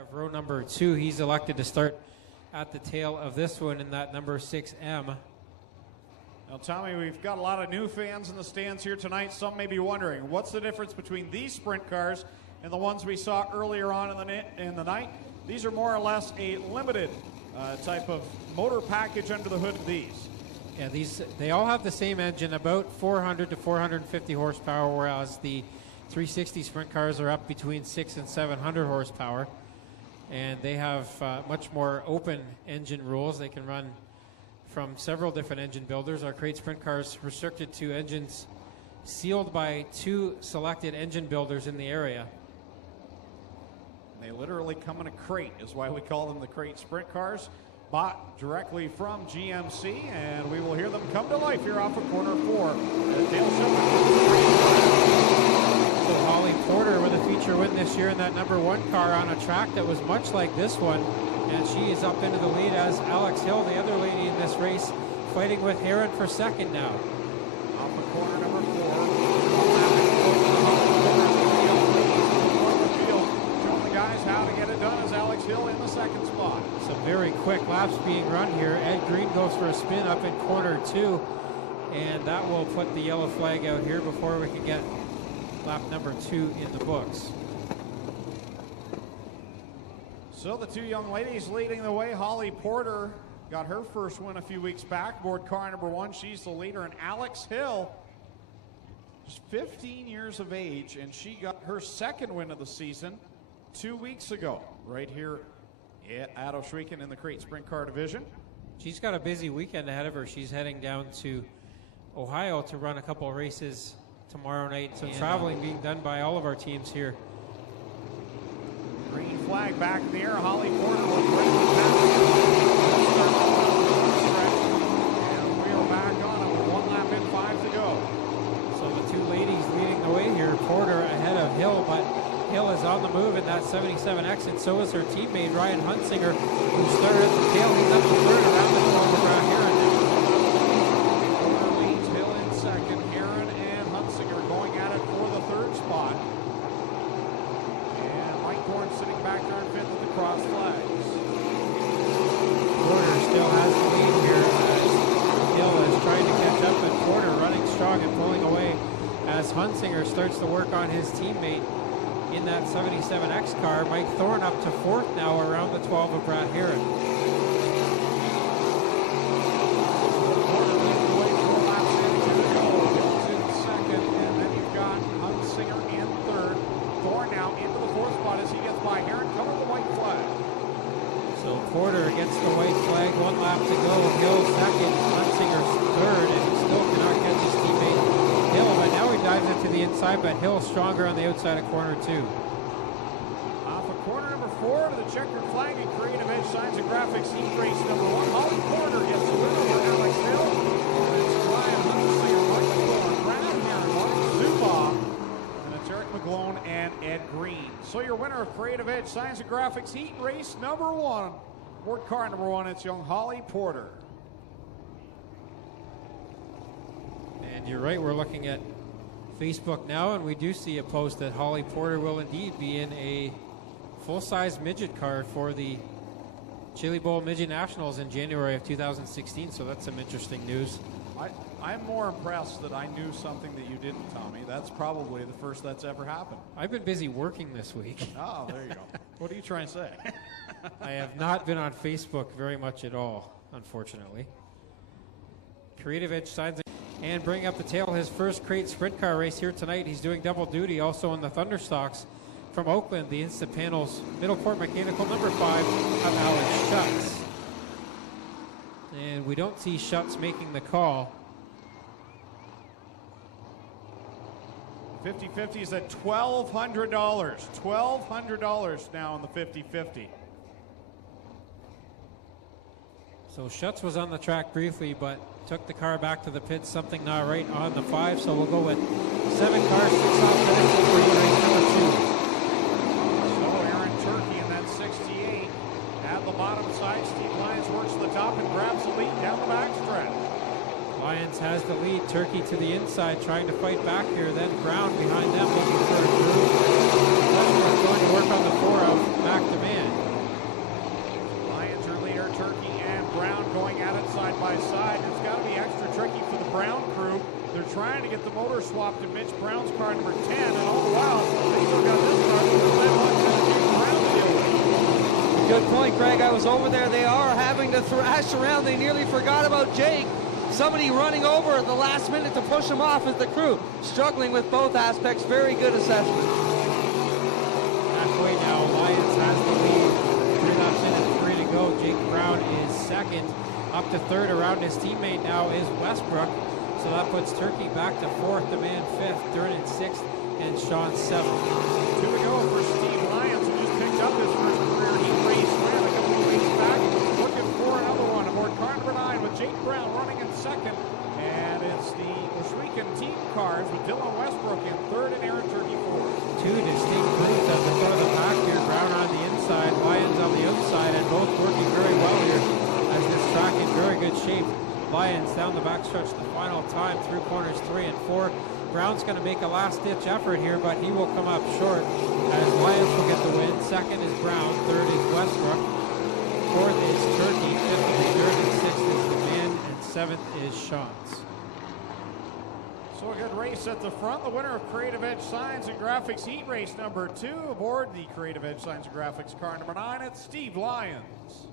of row number 2. He's elected to start at the tail of this one in that number 6M. Now, Tommy, we've got a lot of new fans in the stands here tonight. Some may be wondering, what's the difference between these sprint cars and the ones we saw earlier on in the night? These are more or less a limited type of motor package under the hood of these. Yeah, they all have the same engine, about 400 to 450 horsepower, whereas the 360 sprint cars are up between 600 and 700 horsepower. And they have much more open engine rules. They can run from several different engine builders. Our crate sprint cars restricted to engines sealed by 2 selected engine builders in the area. They literally come in a crate, is why we call them the crate sprint cars. Bought directly from GMC, and we will hear them come to life here off of corner 4. So Holly Porter with a feature win this year in that number 1 car on a track that was much like this one. And she is up into the lead as Alex Hill, the other lady in this race, fighting with Heron for second now. Off of corner number 4. Showing the guys how to get it done as Alex Hill in the second spot. Some very quick laps being run here. Ed Green goes for a spin up in corner 2. And that will put the yellow flag out here before we can get lap number 2 in the books. So the 2 young ladies leading the way. Holly Porter got her first win a few weeks back. Board car number 1, she's the leader. And Alex Hill, just 15 years of age, and she got her second win of the season 2 weeks ago, right here at Oshwegan in the crate sprint car division. She's got a busy weekend ahead of her. She's heading down to Ohio to run a couple of races tomorrow night. So traveling being done by all of our teams here. Green flag back in the air. Holly Porter will bring the pass. And we are back on it with 1 lap in, 5 to go. So the 2 ladies leading the way here. Porter ahead of Hill, but Hill is on the move in that 77X, and so is her teammate Ryan Hunsinger, who started at the tail. He's up to third around the 12 around Heron. Porter leads Hill in second. Heron and Hunsinger going at it for the 3rd spot. Sitting back there in 5th with the cross flags. Porter still has the lead here as Hill is trying to catch up, and Porter running strong and pulling away as Hunsinger starts to work on his teammate in that 77X car. Mike Thorne up to 4th now around the 12 of Brad Heron. Porter leading the way 4 laps in, 2 to go. Hill's in second, and then you've got Hunsinger in 3rd. Thorne now into the 4th spot as he gets by Heron, cover the white flag. So Porter gets the white flag, 1 lap to go. Hill second, Hunsinger 3rd, and he still cannot catch his teammate Hill. But now he dives into the inside, but Hill stronger on the outside of corner 2. Off of corner number 4 to the checkered flag and Creative Edge Signs and Graphics Heat Race number 1. Holly Porter gets the win over Alex Hill. And it's Ryan Hunsinger, Mike Thorne, Brad Heron, Mark Zuboff, Derek McGlone and Ed Green. So your winner of Creative Edge Science and Graphics Heat Race number 1. Board car number 1, it's young Holly Porter. And you're right, we're looking at Facebook now, and we do see a post that Holly Porter will indeed be in a full-size midget car for the Chili Bowl Midget Nationals in January of 2016, so that's some interesting news. I'm more impressed that I knew something that you didn't, Tommy. That's probably the first that's ever happened. I've been busy working this week. Oh, there you go. What are you trying to say? I have not been on Facebook very much at all, unfortunately. Creative Edge Signs and bring up the tail his first crate sprint car race here tonight. He's doing double duty also in the Thunderstocks from Oakland, the Instant Panels Middleport Mechanical number 5 of Alex Schutz. And we don't see Schutz making the call. 50-50 is at $1,200. $1,200 now in the 50-50. So Schutz was on the track briefly, but took the car back to the pits, something not right on the 5, so we'll go with 7 cars, 6 off finishing for race number 2. So Aaron Turkey in that 68 at the bottom side. Steve Lyons works to the top and grabs the lead down the backstretch. Lyons has the lead. Turkey to the inside, trying to fight back here. Then Brown behind them, looking for a groove. Westbrook going to work on the 4 of McDemand. swapped to Mitch Brown's car, number 10, and all the while, they still got this car. They want Jake Brown to deal with. Good point, Greg. I was over there. They are having to thrash around. They nearly forgot about Jake. Somebody running over at the last minute to push him off as the crew. Struggling with both aspects. Very good assessment. Halfway now, Lyons has the lead. 3 laps in and 3 to go. Jake Brown is second. Up to third around his teammate now is Westbrook. So that puts Turkey back to fourth, the man fifth, Durnan sixth, and Sean seventh. 2 to go for Steve Lyons, who just picked up his first career heat race. Ran a couple of weeks back. Looking for another one aboard car number 9 with Jake Brown running in second. And it's the Oshwegan team cars with Dylan Westbrook in third and Aaron Turkey fourth. 2 distinct groups at the front of the pack here. Brown on the inside, Lyons on the outside, and both working very well here as this track in very good shape. Lyons down the backstretch the final time through corners 3 and 4. Brown's going to make a last-ditch effort here, but he will come up short as Lyons will get the win. Second is Brown, third is Westbrook, fourth is Turkey, fifth is Durnan, sixth is the man, and seventh is Shantz. So a good race at the front. The winner of Creative Edge Signs and Graphics Heat Race number 2 aboard the Creative Edge Signs and Graphics car number 9. It's Steve Lyons.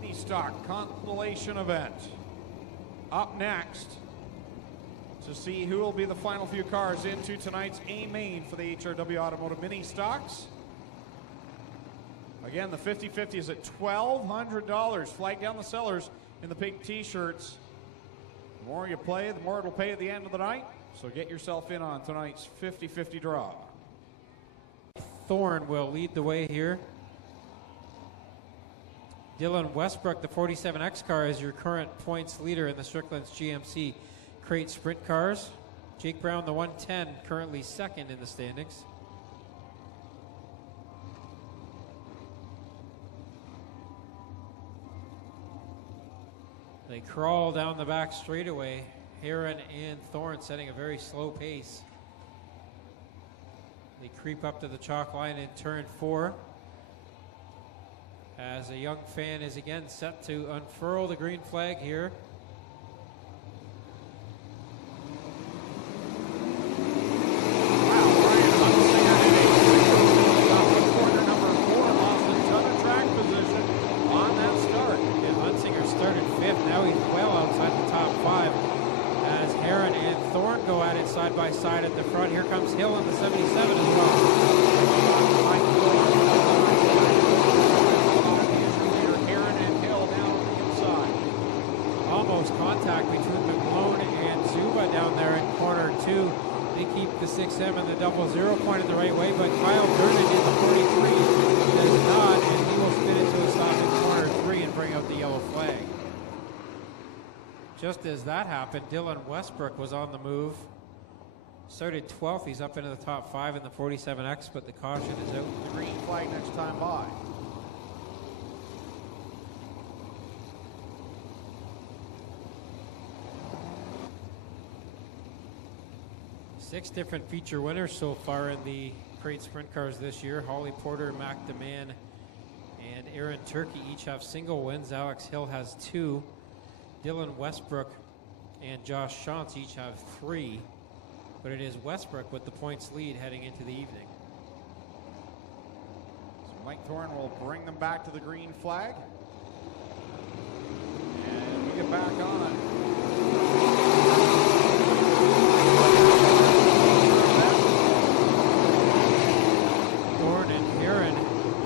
The stock compilation event. Up next to see who will be the final few cars into tonight's A main for the HRW Automotive Mini Stocks. Again, the 50-50 is at $1,200. Flag down the sellers in the pink t-shirts. The more you play, the more it'll pay at the end of the night. So get yourself in on tonight's 50-50 draw. Thorne will lead the way here. Dylan Westbrook, the 47X car, is your current points leader in the Strickland's GMC Crate Sprint cars. Jake Brown, the 110, currently second in the standings. They crawl down the back straightaway. Heron and Thorne setting a very slow pace. They creep up to the chalk line in turn 4. As a young fan is again set to unfurl the green flag here. Wow, Brian Hunsinger in corner number 4, lost a ton of track position on that start. And Hunsinger started 5th. Now he's well outside the top 5 as Heron and Thorne go at it side by side at the front. Here comes Hill in the 77 as well. Almost contact between McClone and Zuba down there in corner 2. They keep the 6M and the 00 pointed the right way, but Kyle Durnan in the 43 does not, and he will spin it to a stop in corner 3 and bring out the yellow flag. Just as that happened, Dylan Westbrook was on the move. Started 12th, he's up into the top 5 in the 47X, but the caution is out. The green flag next time by. Six different feature winners so far in the Crate Sprint cars this year. Holly Porter, Mac DeMann, and Aaron Turkey each have single wins. Alex Hill has 2. Dylan Westbrook and Josh Shantz each have 3. But it is Westbrook with the points lead heading into the evening. So Mike Thorne will bring them back to the green flag. And we get back on it.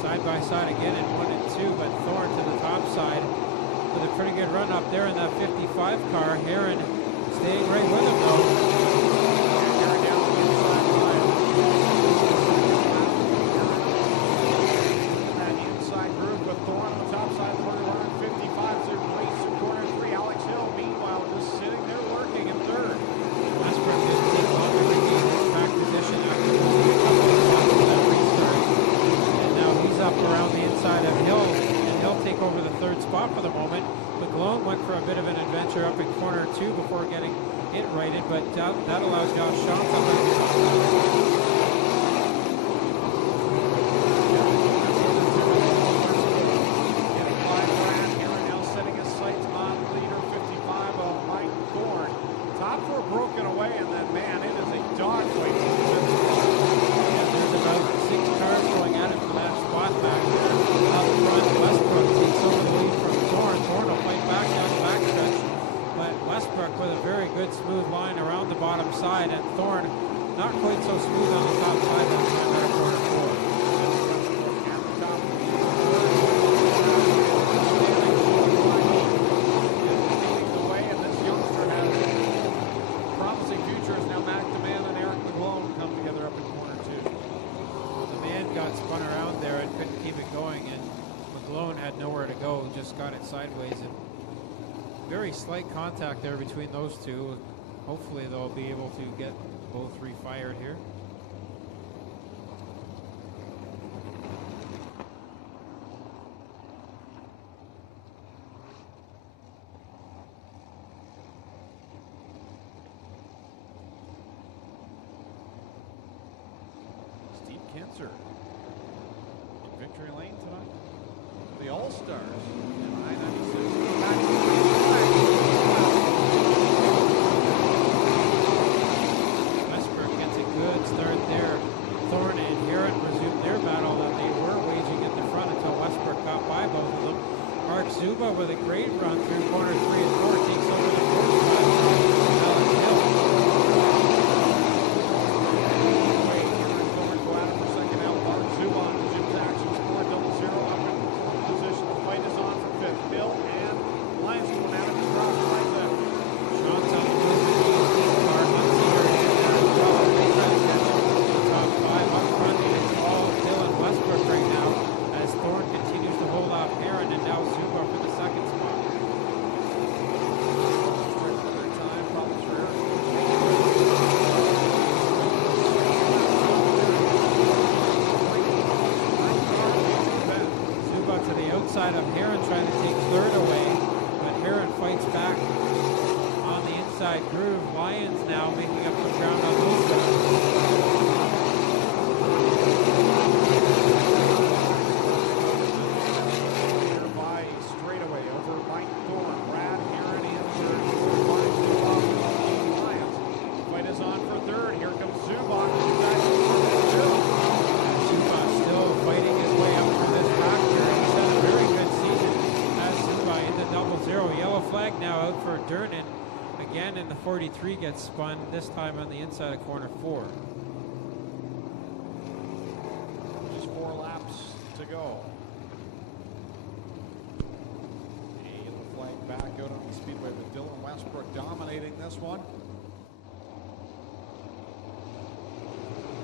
Side by side again in 1 and 2, but Thorne to the top side with a pretty good run up there in that 55 car. Heron staying right with him though. Heron down the inside line. In that inside group with Thorne on the top side of the border, 55 to race to corner 3. Alex Hill, meanwhile, just sitting there working in third. Westbrook didn't take long to regain his track position after losing a couple of spots in that restart. He's up around the inside of Hill, and he'll take over the 3rd spot for the moment. McClone went for a bit of an adventure up in corner 2 before getting it righted, but that allows Josh Shantz up at the top. Getting by Brad Heron now setting his sights on leader 55 of Mike Thorne. Top smooth on the top side that time out of corner 4. At the top. Leading the way, and this youngster has a promising future as now Mac DeMann and Eric McGlone come together up in corner 2. The man got spun around there and couldn't keep it going, and McGlone had nowhere to go, just got it sideways, and very slight contact there between those two. Hopefully they'll be able to get both refired here. Steve Kinzer in victory lane tonight. The All-Stars in I-96. Back to the Westbrook gets a good start there. Thorne and Heron resumed their battle that they were waging at the front until Westbrook got by both of them. Mark Zuba with a great run through corner 3 and 4 takes over the fourth spot. Alex Hill. Side of Heron trying to take third away, but Heron fights back on the inside groove. Lions now making up some ground on those guys. By straightaway over Mike Thorne, Brad Heron in third. Lions. Fight is on for third. Here comes Zubak. Zubak still fighting his way up through this back here. He's had a very good season as Zubak in the 0-0. Yellow flag now out for Durnan. Again in the 43 gets spun, this time on the inside of corner 4. Just 4 laps to go. And the flag back out on the speedway with Dylan Westbrook dominating this one.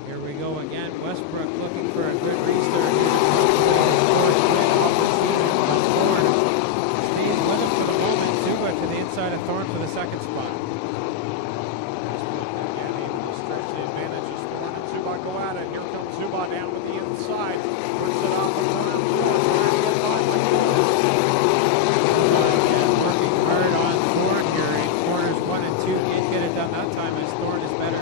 Here we go again. Westbrook looking for a good restart. Stays with him for the moment. Zuba to the inside of Thorne for the second spot. Again, able to stretch the advantage as Thorne and Zuba go at it. Here comes Zuba down with the inside. Puts it off the corner 4. Again, working hard on Thorne here in corners 1 and 2. Can't get it done that time as Thorne is better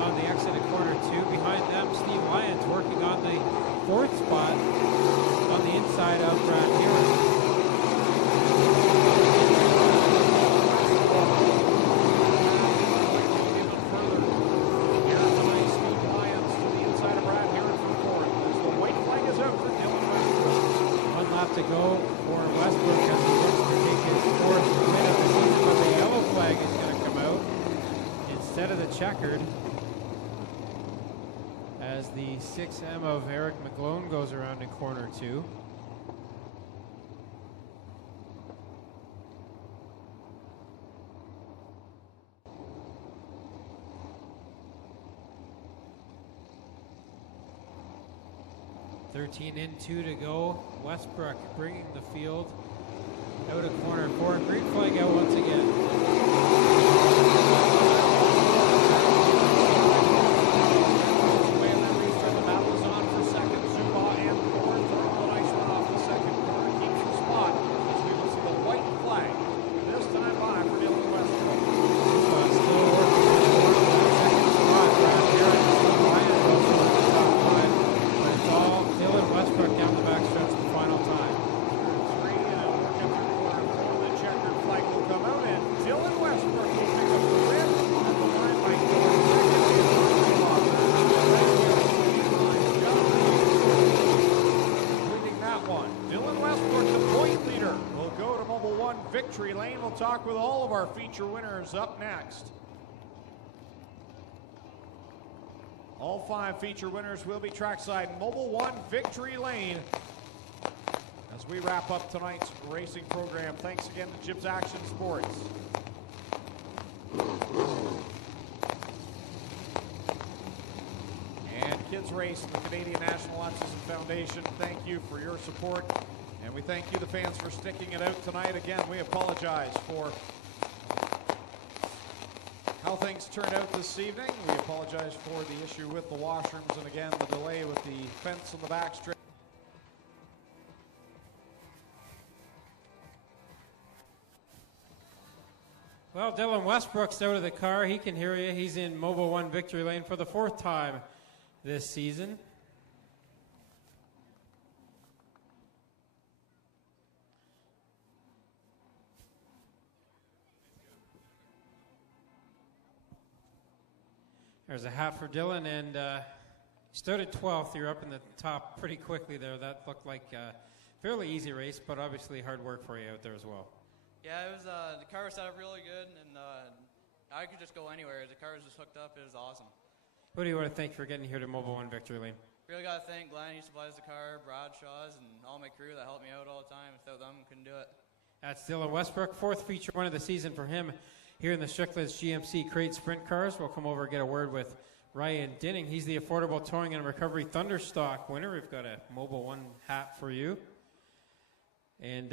on the exit of corner 2. Behind them, Steve Lyons working on the 4th spot on the inside of Brad Heron. To go for Westbrook as he looks to take his 4th win of the season, but the yellow flag is going to come out instead of the checkered as the 6M of Eric McGlone goes around in corner 2. In 2 to go. Westbrook bringing the field out of corner 4. Green flag out once again. The battle is on for second. Zuba and Thorne throwing a nice one off the second corner. Keeps the spot as we will see the white flag. This time by for Dylan Westbrook. Still working on the second spot. Brad Heron and Steve Lyons also in the top 5. But it's all Dylan Westbrook down the back stretch the final time. Three and working through corner 4. The checkered flag will come out and Dylan Westbrook will pick up the win at the line by Thorne. Leading that one. Dylan Westbrook, the point leader, will go to Mobile One victory lane. We'll talk with all of our feature winners up next. All 5 feature winners will be trackside Mobile One Victory Lane. As we wrap up tonight's racing program, thanks again to Jibs Action Sports. And Kids Race and the Canadian National Autism Foundation, thank you for your support. And we thank you, the fans, for sticking it out tonight. Again, we apologize for how things turned out this evening. We apologize for the issue with the washrooms and again the delay with the fence on the backstrip. Well, Dylan Westbrook's out of the car. He can hear you. He's in Mobile One Victory Lane for the 4th time this season. There's a hat for Dylan, and you started 12th. You're up in the top pretty quickly there. That looked like a fairly easy race, but obviously hard work for you out there as well. Yeah, it was. The car was set up really good, and I could just go anywhere. The car was just hooked up. It was awesome. Who do you want to thank for getting here to Mobile One Victory Lane? Really got to thank Glenn, he supplies the car, Bradshaw's, and all my crew that helped me out all the time. Without them, couldn't do it. That's Dylan Westbrook, 4th feature win of the season for him here in the Strickland's GMC Crate Sprint Cars. We'll come over and get a word with Ryan Dinning. He's the Affordable Towing and Recovery Thunderstock winner. We've got a Mobile One hat for you. And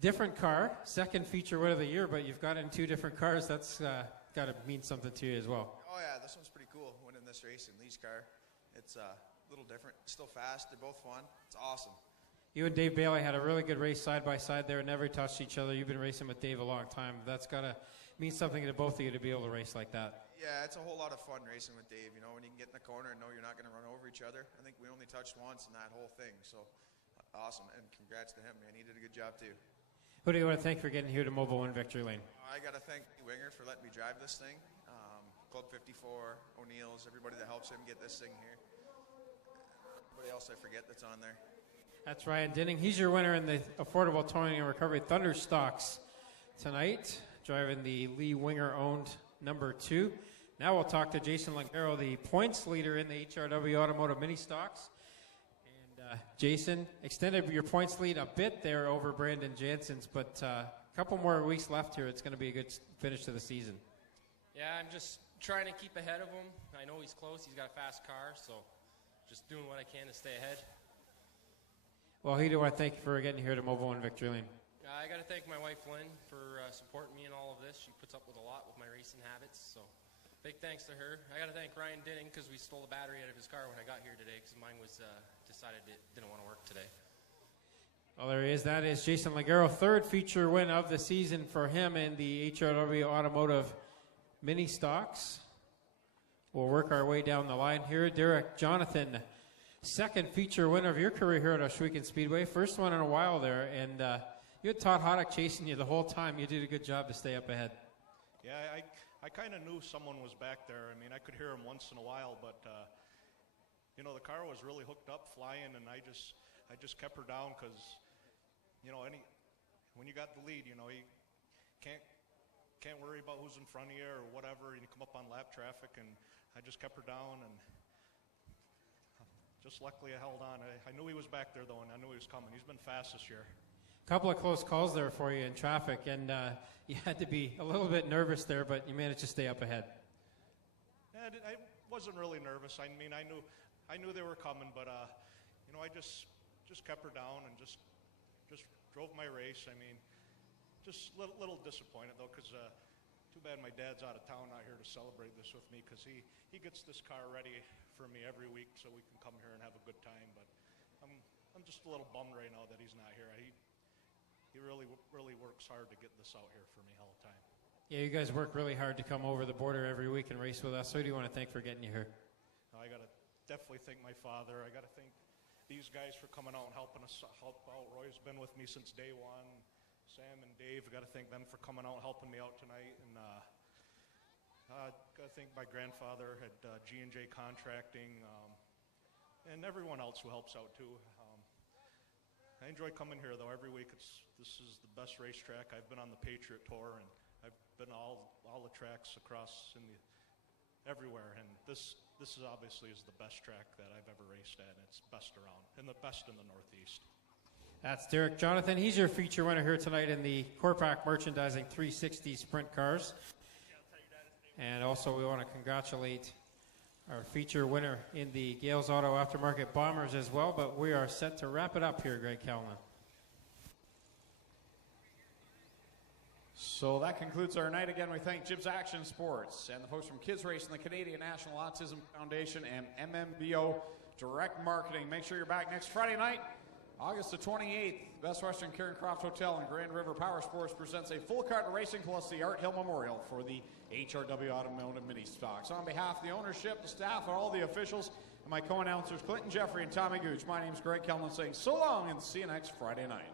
different car, 2nd feature win of the year, but you've got in 2 different cars. That's got to mean something to you as well. Oh yeah, this one's pretty cool, winning this race in Lee's car. It's a little different, still fast, they're both fun. It's awesome. You and Dave Bailey had a really good race side by side there, never touched each other. You've been racing with Dave a long time. That's got to mean something to both of you to be able to race like that. Yeah, it's a whole lot of fun racing with Dave. You know, when you can get in the corner and know you're not going to run over each other. I think we only touched once in that whole thing, so awesome. And congrats to him, man. He did a good job too. Who do you want to thank for getting here to Mobile One Victory Lane? I got to thank Winger for letting me drive this thing. Club 54, O'Neill's, everybody that helps him get this thing here. Everybody else I forget that's on there. That's Ryan Dinning. He's your winner in the Affordable Towing and Recovery Thunderstocks tonight, driving the Lee Winger-owned number 2. Now we'll talk to Jason Langaro, the points leader in the HRW Automotive Mini Stocks. And Jason, extended your points lead a bit there over Brandon Jansen's, but a couple more weeks left here. It's going to be a good finish to the season. Yeah, I'm just trying to keep ahead of him. I know he's close. He's got a fast car, so just doing what I can to stay ahead. Well, who do I thank for getting here to Mobile One Victory Lane? I got to thank my wife, Lynn, for supporting me in all of this. She puts up with a lot with my racing habits, so big thanks to her. I got to thank Ryan Dinning because we stole the battery out of his car when I got here today because mine was decided it didn't want to work today. Well, there he is. That is Jason Langaro, 3rd feature win of the season for him in the HRW Automotive Mini Stocks. We'll work our way down the line here. Derek Jonathan, 2nd feature winner of your career here at Ohsweken Speedway. First one in a while there, and you had Todd Hoddock chasing you the whole time. You did a good job to stay up ahead. Yeah, I kind of knew someone was back there. I mean, I could hear him once in a while, but you know, the car was really hooked up, flying, and I just kept her down because, you know, when you got the lead, you know, you can't worry about who's in front of you or whatever, and you come up on lap traffic, and I just kept her down, and just luckily I held on. I knew he was back there, though, and I knew he was coming. He's been fast this year. A couple of close calls there for you in traffic, and you had to be a little bit nervous there, but you managed to stay up ahead. Yeah, I wasn't really nervous. I mean, I knew they were coming, but you know, I just kept her down and just drove my race. I mean, just a little disappointed though, because too bad my dad's out of town, not here to celebrate this with me, because he gets this car ready for me every week so we can come here and have a good time. But I'm just a little bummed right now that he's not here. He really works hard to get this out here for me all the time. Yeah, you guys work really hard to come over the border every week and race with us. Who do you want to thank for getting you here? I got to definitely thank my father. I got to thank these guys for coming out and helping us help out. Roy's been with me since day one. Sam and Dave, I got to thank them for coming out and helping me out tonight. And got to thank my grandfather at G&J Contracting, and everyone else who helps out too. I enjoy coming here though every week. This is the best racetrack. I've been on the Patriot Tour, and I've been all the tracks across in everywhere. And this is obviously is the best track that I've ever raced at, and it's best around, and the best in the Northeast. That's Derek Jonathan. He's your feature winner here tonight in the Corpac Merchandising 360 Sprint Cars. And also we want to congratulate our feature winner in the Gales Auto Aftermarket Bombers as well. But we are set to wrap it up here, Greg Kellman. So that concludes our night. Again, we thank Jibs Action Sports and the folks from Kids Race and the Canadian National Autism Foundation and MMBO Direct Marketing. Make sure you're back next Friday night, August the 28th. Best Western Karen Croft Hotel and Grand River Power Sports presents a full cart racing plus the Art Hill Memorial for the HRW Automotive Mini Stocks. On behalf of the ownership, the staff, and all the officials, and my co-announcers Clinton Jeffrey and Tommy Gooch, my name is Greg Kellman saying so long and see you next Friday night.